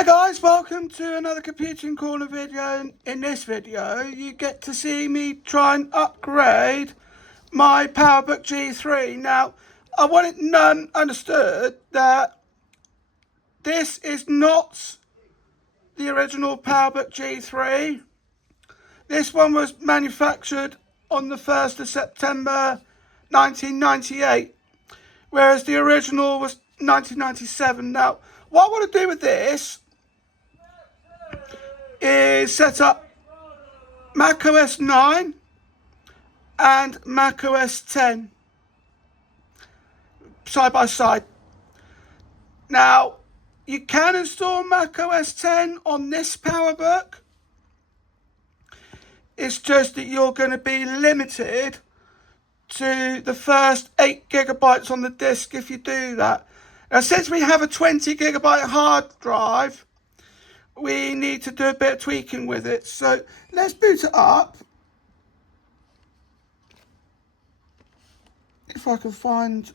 Hi guys, welcome to another Computing Corner video. In this video you get to see me try and upgrade my PowerBook G3. Now I want it understood that this is not the original PowerBook G3. This one was manufactured on the 1st of September 1998, whereas the original was 1997. Now what I want to do with this is set up Mac OS 9 and Mac OS X side by side. Now you can install Mac OS X on this PowerBook. It's just that you're going to be limited to the first 8 gigabytes on the disk if you do that. Now since we have a 20 gigabyte hard drive, we need to do a bit of tweaking with it. So let's boot it up. If I can find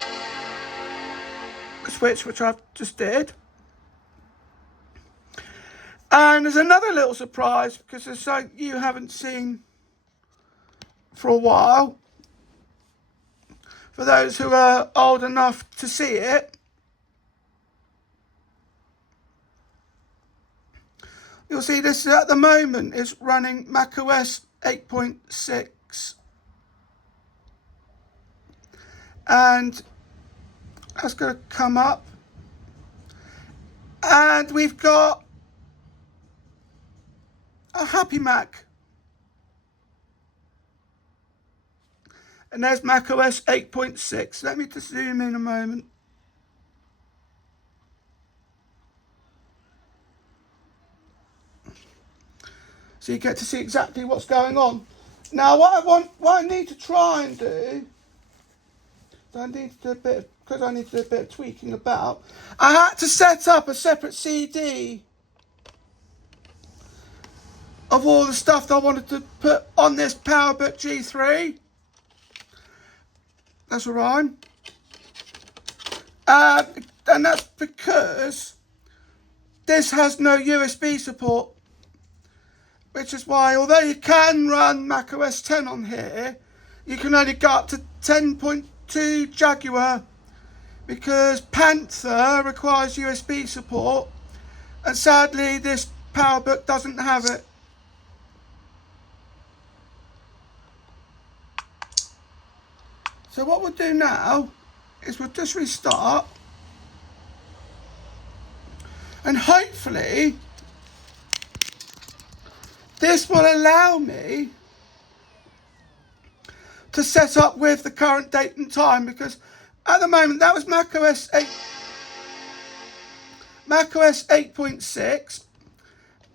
a switch, which I just did. And there's another little surprise because there's something you haven't seen for a while. For those who are old enough to see it, you'll see this at the moment is running Mac OS 8.6. And that's going to come up. And we've got a Happy Mac. And there's Mac OS 8.6. Let me just zoom in a moment. So you get to see exactly what's going on. Now what I need to try and do, because I need to do a bit of tweaking about, I had to set up a separate CD of all the stuff that I wanted to put on this PowerBook G3. That's a rhyme. And that's because this has no USB support. Which is why, although you can run Mac OS X on here, you can only go up to 10.2 Jaguar. Because Panther requires USB support. And sadly, this PowerBook doesn't have it. So what we'll do now is we'll just restart, and hopefully this will allow me to set up with the current date and time, because at the moment that was Mac OS 8.6,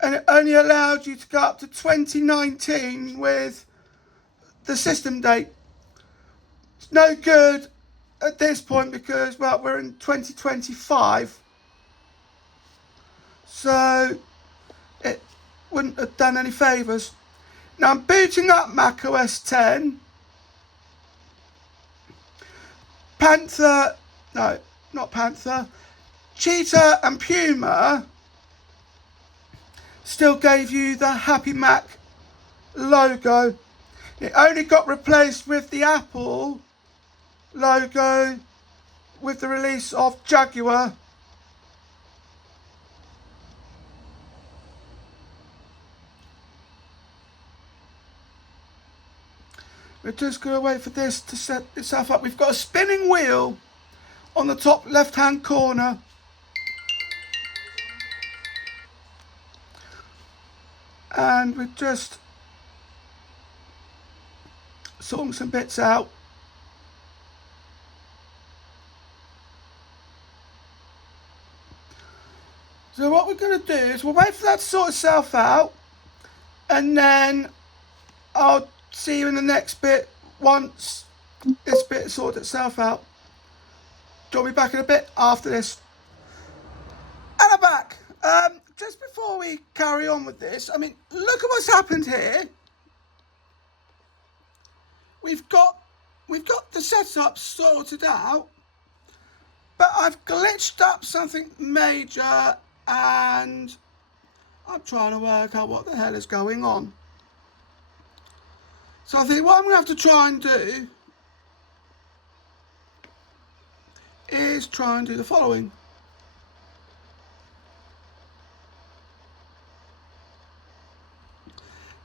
and it only allowed you to go up to 2019 with the system date. It's no good at this point because, well, we're in 2025. So it wouldn't have done any favours. Now I'm booting up Mac OS X. Cheetah and Puma still gave you the Happy Mac logo. It only got replaced with the Apple logo with the release of Jaguar. We're just going to wait for this to set itself up. We've got a spinning wheel on the top left hand corner. And we're just sorting some bits out. So what we're going to do is we'll wait for that to sort itself out, and then I'll see you in the next bit once this bit sorted itself out. Join me back in a bit after this. And I'm back. Just before we carry on with this, I mean, look at what's happened here. We've got the setup sorted out. but I've glitched up something major and I'm trying to work out what the hell is going on. So I think what I'm going to have to try and do is try and do the following.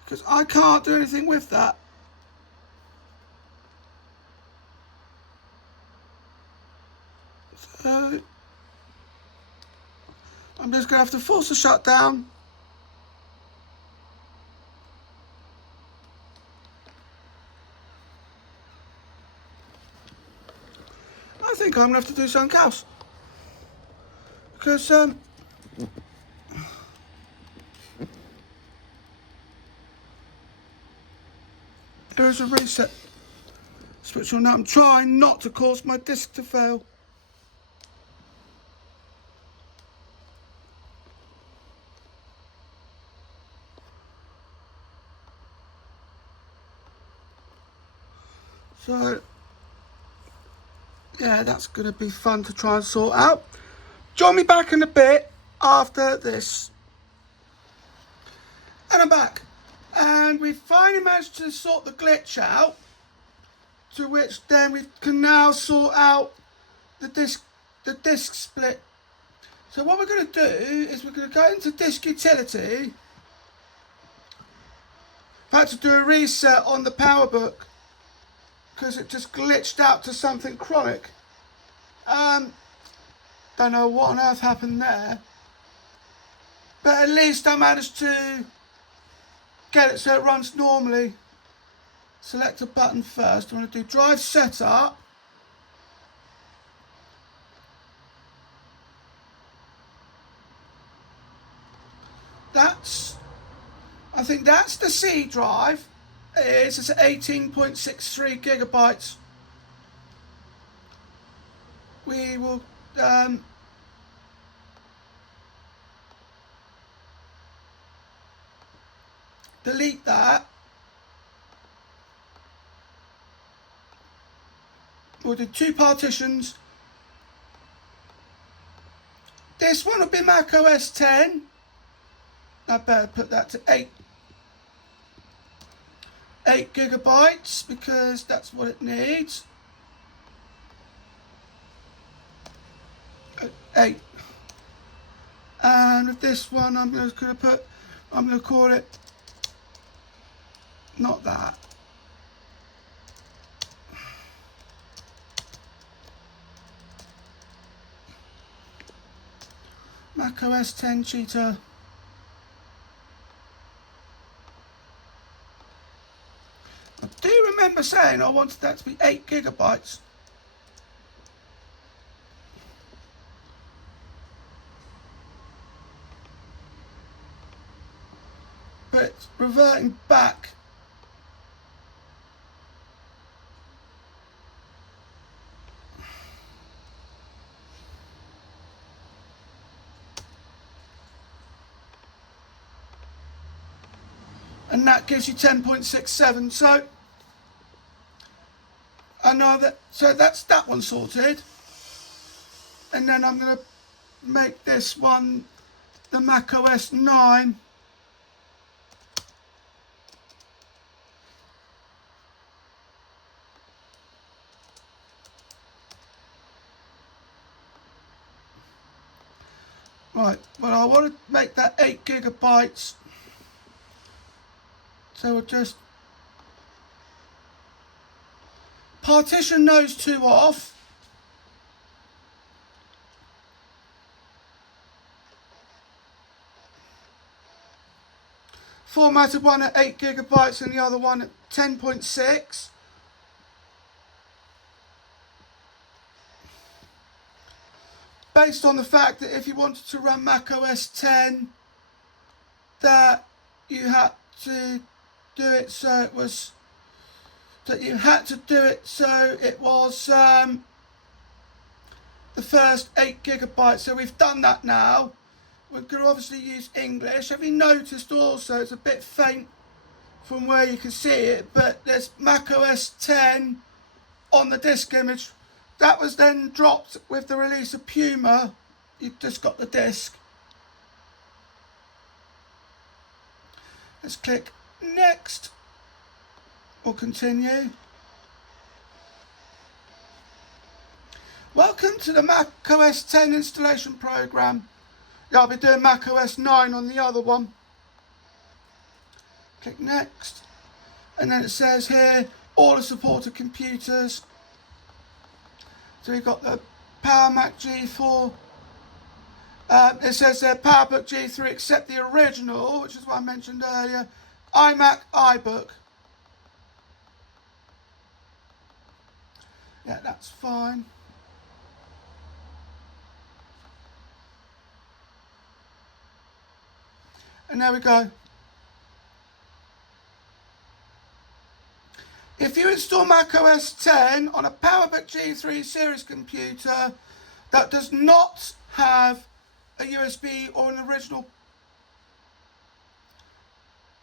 Because I can't do anything with that. So I'm just going to have to force a shutdown. I think I'm going to have to do something else. Because there is a reset switch on that. I'm trying not to cause my disk to fail. So, yeah, that's going to be fun to try and sort out. Join me back in a bit after this. And I'm back. And we finally managed to sort the glitch out, to which then we can now sort out the disk split. So what we're going to do is we're going to go into disk utility. I've had to do a reset on the PowerBook because it just glitched out to something chronic. Don't know what on earth happened there, but at least I managed to get it so it runs normally. Select a button first. I'm going to do drive setup. I think that's the C drive. It's 18.63 gigabytes. We will delete that. We'll do 2 partitions. This one will be Mac OS X. I better put that to 8 gigabytes because that's what it needs. 8. And with this one, I'm going to call it, not that. Mac OS X Cheetah. I do remember saying I wanted that to be 8 gigabytes. But it's reverting back. And that gives you 10.67. So I know that. So that's that one sorted. And then I'm going to make this one the Mac OS 9. Right, well I want to make that 8 gigabytes. So we'll just partition those 2 off. Formatted one at 8 gigabytes and the other one at 10.6. Based on the fact that if you wanted to run Mac OS X, that you had to do it so it was the first 8 gigabytes. So we've done that now. We're going to obviously use English. Have you noticed also it's a bit faint from where you can see it, but there's Mac OS X on the disk image That was then dropped with the release of Puma. You've just got the disc. Let's click next or continue. Welcome to the Mac OS X installation program. Yeah, I'll be doing Mac OS 9 on the other one. Click next. And then it says here, all the supported computers. So we've got the Mac G4. It says there PowerBook G3 except the original, which is what I mentioned earlier. iMac, iBook. Yeah, that's fine. And there we go. If you install Mac OS X on a PowerBook G3 series computer that does not have a USB or an original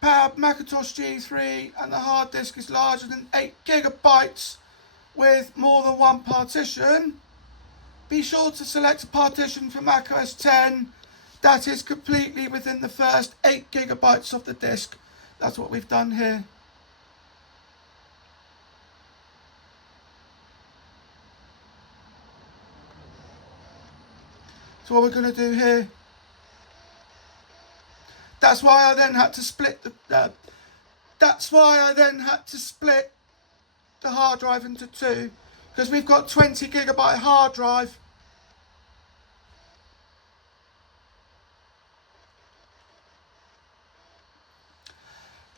Macintosh G3 and the hard disk is larger than 8 GB with more than one partition, be sure to select a partition for Mac OS X that is completely within the first 8 GB of the disk. That's what we've done here. So what we're going to do here, that's why I then had to split the hard drive into two, because we've got 20 GB hard drive.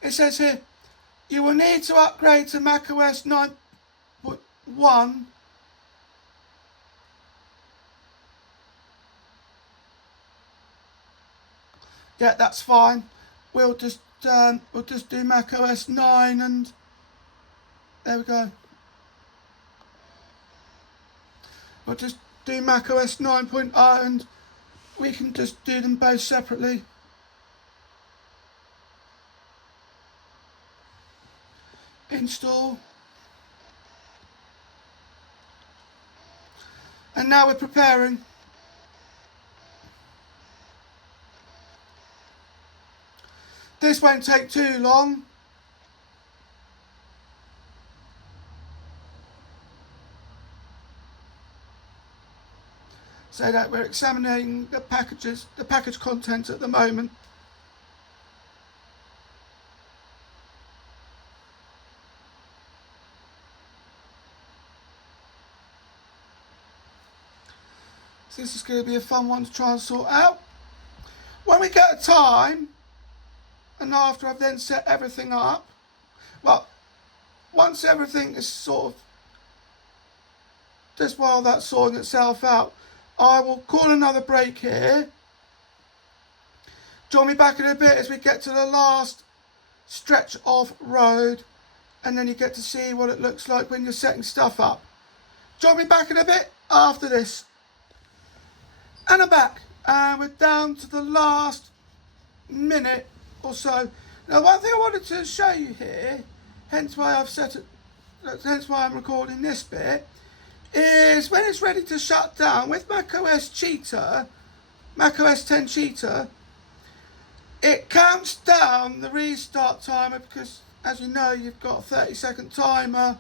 It says here, you will need to upgrade to Mac OS 9.1. Yeah, that's fine. We'll just do Mac OS 9 and there we go. We'll just do Mac OS 9.0 and we can just do them both separately. Install. And now we're preparing. This won't take too long. So that we're examining the package contents at the moment. So this is going to be a fun one to try and sort out. When we get a time, and after I've then set everything up, well, once everything is sort of, just while that's sorting itself out, I will call another break here. Join me back in a bit as we get to the last stretch of road, and then you get to see what it looks like when you're setting stuff up. Join me back in a bit after this. And I'm back, and we're down to the last minute or so. Now, one thing I wanted to show you here, hence why I'm recording this bit, is when it's ready to shut down with Mac OS Cheetah, Mac OS X Cheetah, it counts down the restart timer because, as you know, you've got a 30-second timer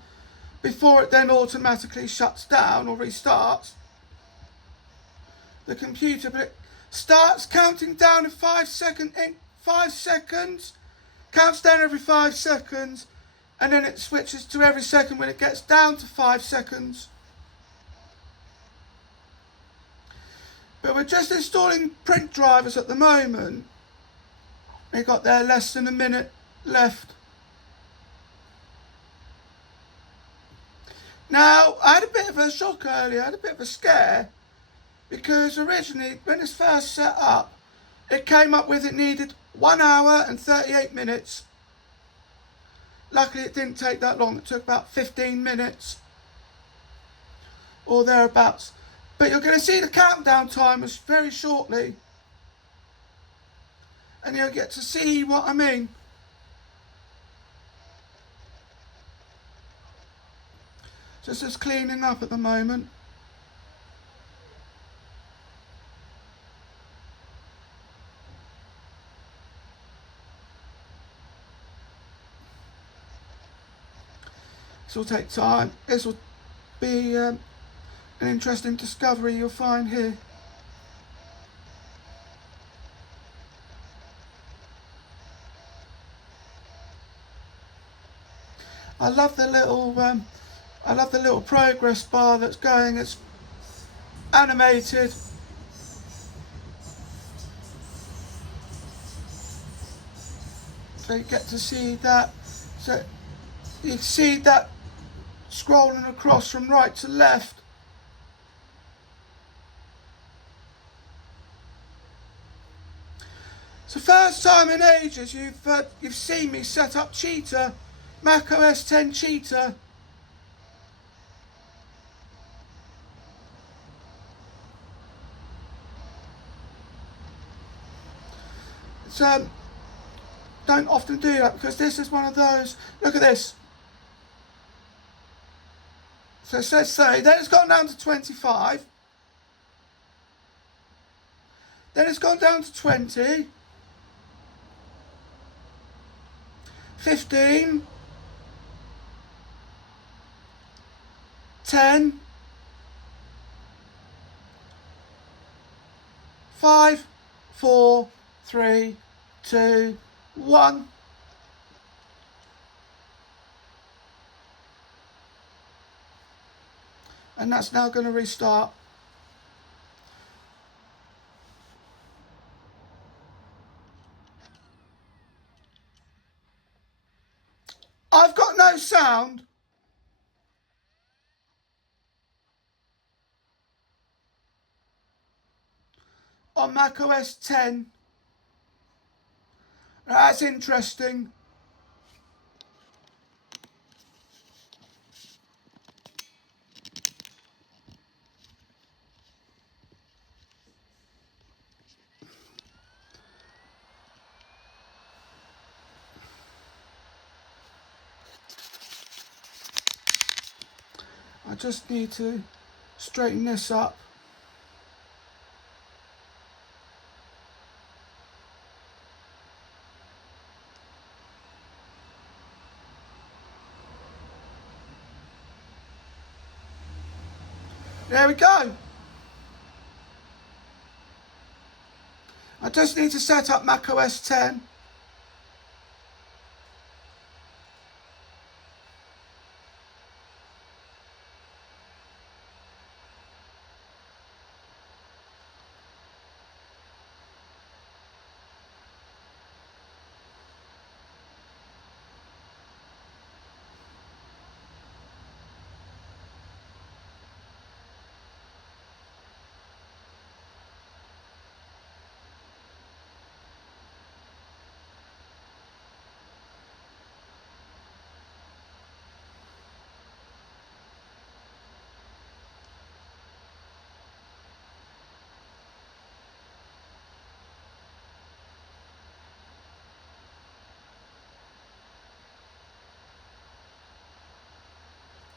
before it then automatically shuts down or restarts the computer, but it starts counting down in 5 seconds, counts down every 5 seconds, and then it switches to every second when it gets down to 5 seconds. But we're just installing print drivers at the moment. We've got there less than a minute left. Now, I had a bit of a shock earlier, I had a bit of a scare, because originally, when it's first set up, it came up with it needed 1 hour and 38 minutes. Luckily, it didn't take that long. It took about 15 minutes or thereabouts. But you're going to see the countdown timers very shortly, and you'll get to see what I mean. Just cleaning up at the moment. This will take time. This will be an interesting discovery you'll find here. I love the little progress bar that's going. It's animated. So you get to see that. So you see that scrolling across from right to left. It's the first time in ages you've seen me set up Cheetah, Mac OS X Cheetah. It's, don't often do that because this is one of those. Look at this. So it says 30, then it's gone down to 25. Then it's gone down to 20. 15. 10. 5, 4, 3, 2, 1. And that's now going to restart. I've got no sound. On Mac OS X. That's interesting. I just need to straighten this up. There we go. I just need to set up Mac OS X.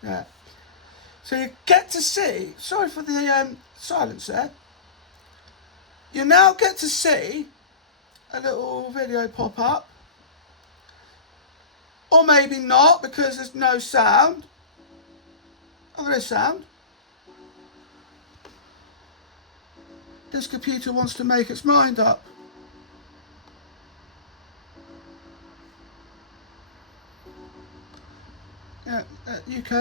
Yeah. So you get to see, sorry for the silence there, you now get to see a little video pop up, or maybe not because there's no sound. Oh, there is sound. This computer wants to make its mind up. Yeah, UK.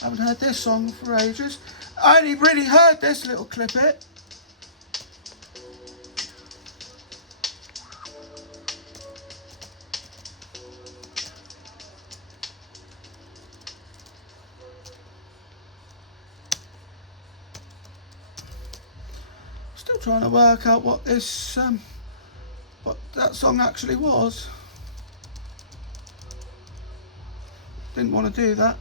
I haven't heard this song for ages. I only really heard this little clip it. Still trying to work out what this what that song actually was. Didn't want to do that.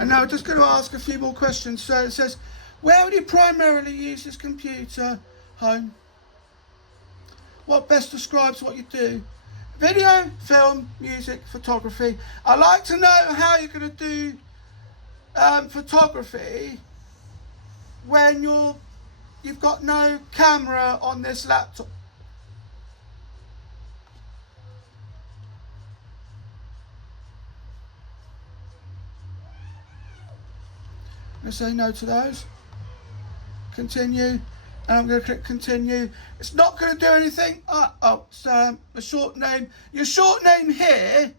And now we're just going to ask a few more questions. So it says, where would you primarily use this computer? Home. What best describes what you do? Video, film, music, photography. I'd like to know how you're going to do photography when you've got no camera on this laptop. I'm going to say no to those. Continue. And I'm going to click continue. It's not going to do anything. It's a short name. Your short name here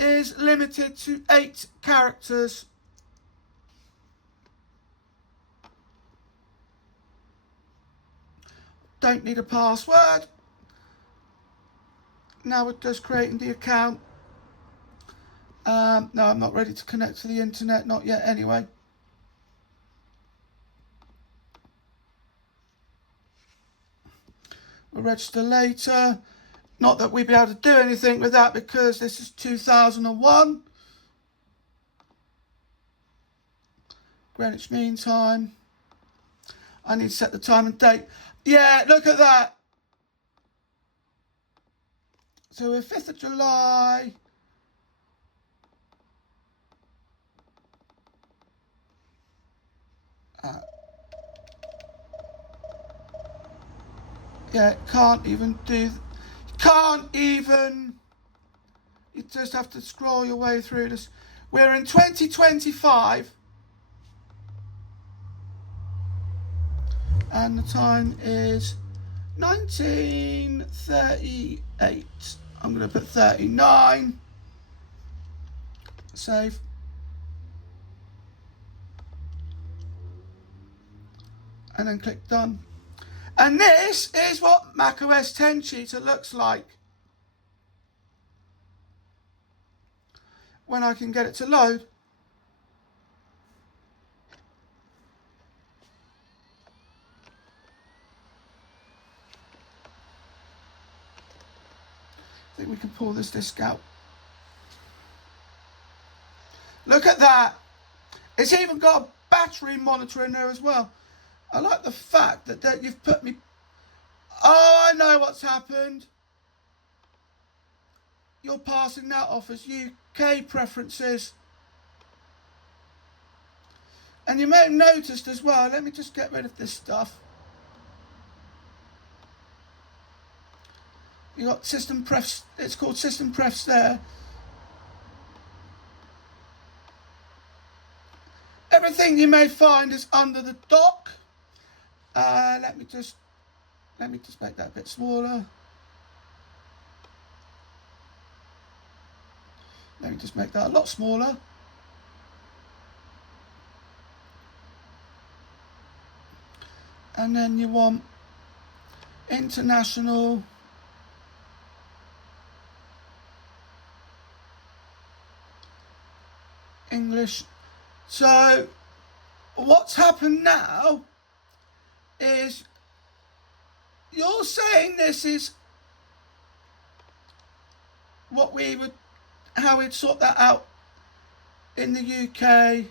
is limited to 8 characters. Don't need a password. Now we're just creating the account. No, I'm not ready to connect to the internet. Not yet anyway. We'll register later. Not that we'd be able to do anything with that because this is 2001. Greenwich Mean Time. I need to set the time and date. Yeah, look at that. So we're 5th of July. Yeah, can't even. You just have to scroll your way through this. We're in 2025. And the time is 1938. I'm going to put 39. Save. And then click done. And this is what Mac OS X Cheetah looks like when I can get it to load. I think we can pull this disc out. Look at that. It's even got a battery monitor in there as well. I like the fact that you've put me... Oh, I know what's happened. You're passing that off as UK preferences. And you may have noticed as well, let me just get rid of this stuff. You got system prefs, it's called system prefs there. Everything you may find is under the dock. Let me just make that a bit smaller. Let me just make that a lot smaller. And then you want international. English. So what's happened now is you're saying this is what we would, how we'd sort that out in the UK.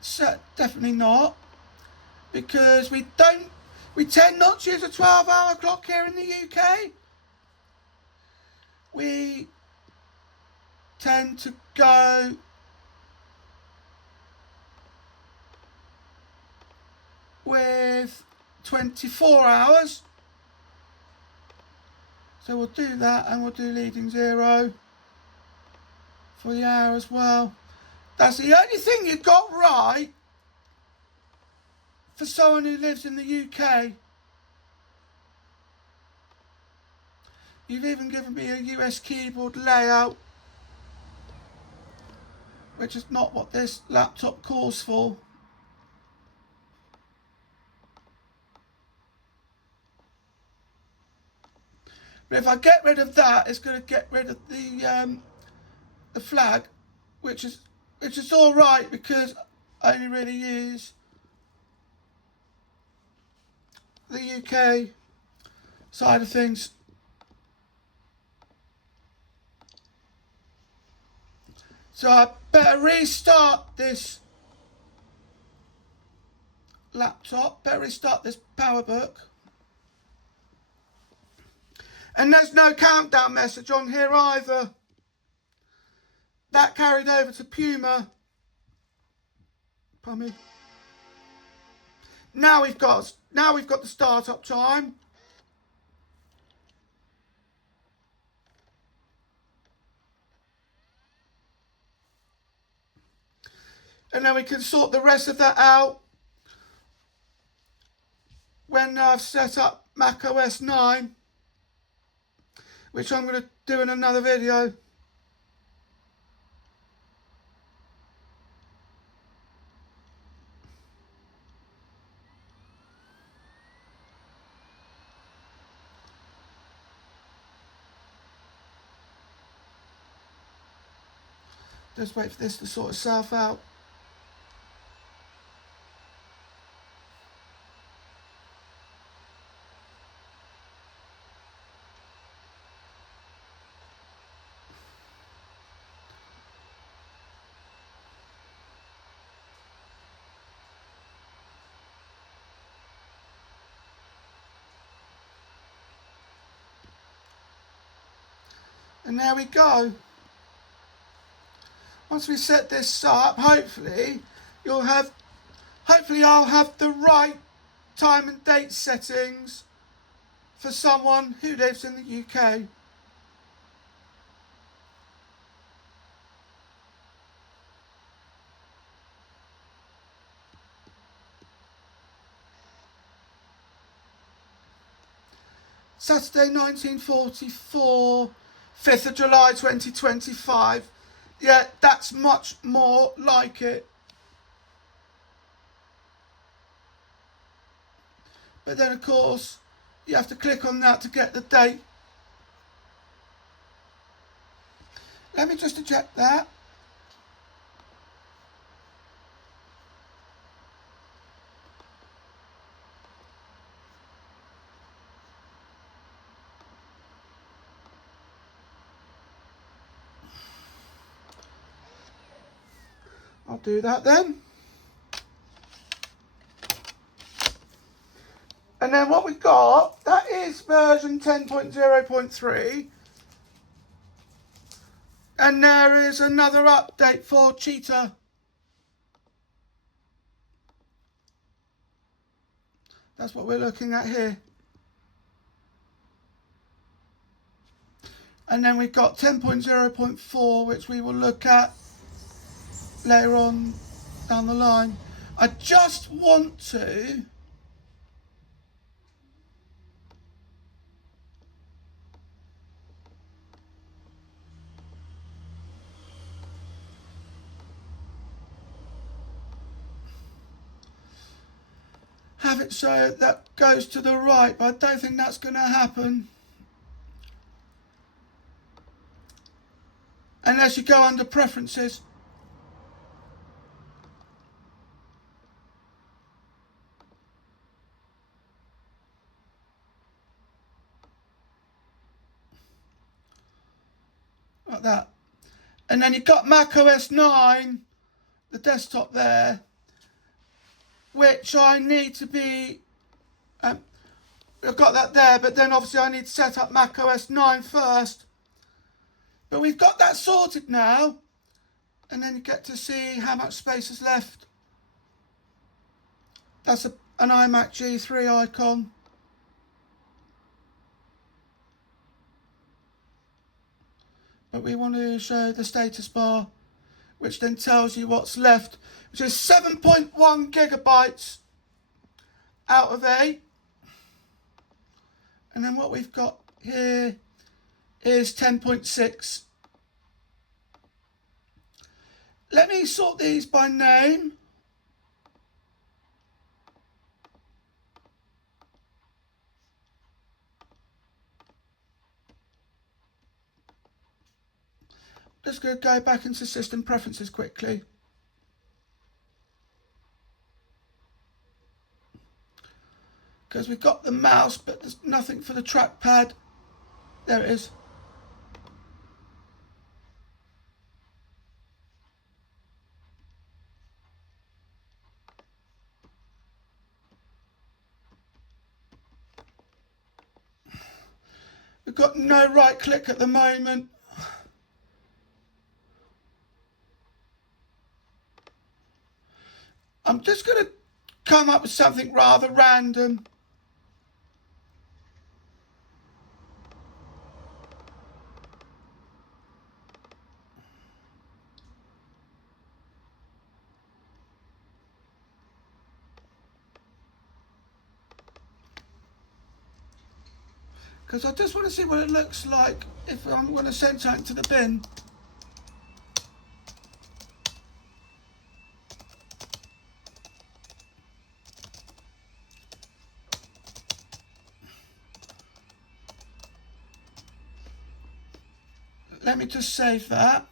So definitely not, because we tend not to use a 12-hour clock here in the UK. We tend to go with 24 hours. So we'll do that, and we'll do leading 0 for the hour as well. That's the only thing you got right for someone who lives in the UK. You've even given me a US keyboard layout, which is not what this laptop calls for. But if I get rid of that, it's going to get rid of the flag, which is all right, because I only really use the UK side of things. So I better restart this laptop, better restart this PowerBook. And there's no countdown message on here either. That carried over to Puma. Pardon me. Now we've got the startup time. And then we can sort the rest of that out when I've set up Mac OS 9, which I'm going to do in another video. Just wait for this to sort itself out. And there we go. Once we set this up, hopefully I'll have the right time and date settings for someone who lives in the UK. Saturday 1944, 5th of July 2025. Yeah, that's much more like it. But then of course, you have to click on that to get the date. Let me just eject that. I'll do that then. And then what we've got, that is version 10.0.3. And there is another update for Cheetah. That's what we're looking at here. And then we've got 10.0.4, which we will look at later on down the line. I just want to have it so that goes to the right, but I don't think that's going to happen unless you go under preferences. Like that. And then you've got Mac OS 9, the desktop there, which I need to be, I've got that there, but then obviously I need to set up Mac OS 9 first. But we've got that sorted now, and then you get to see how much space is left. That's an iMac G3 icon. But we want to show the status bar, which then tells you what's left, which is 7.1 gigabytes out of 8. And then what we've got here is 10.6. Let me sort these by name. Just going to go back into system preferences quickly. Because we've got the mouse, but there's nothing for the trackpad. There it is. We've got no right click at the moment. I'm just going to come up with something rather random. Because I just want to see what it looks like if I'm going to send something to the bin. Let me just save that.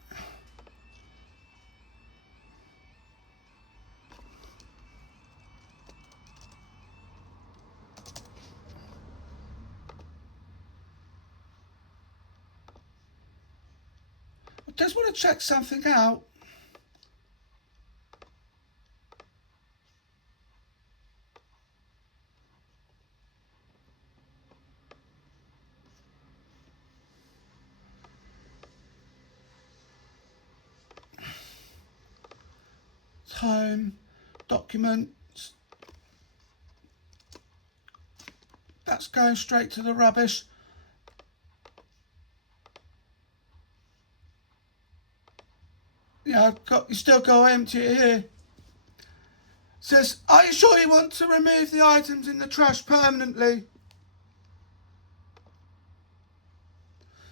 I just want to check something out. Home, documents. That's going straight to the rubbish. Yeah, you still go empty it here. Says, are you sure you want to remove the items in the trash permanently?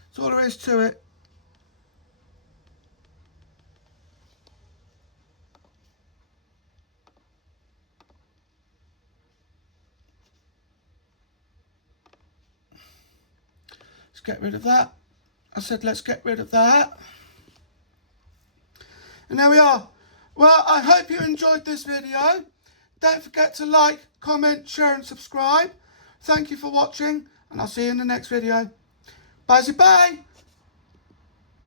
That's all there is to it. Let's get rid of that. I said let's get rid of that. And there we are. Well, I hope you enjoyed this video. Don't forget to like, comment, share and subscribe. Thank you for watching and I'll see you in the next video. Bye.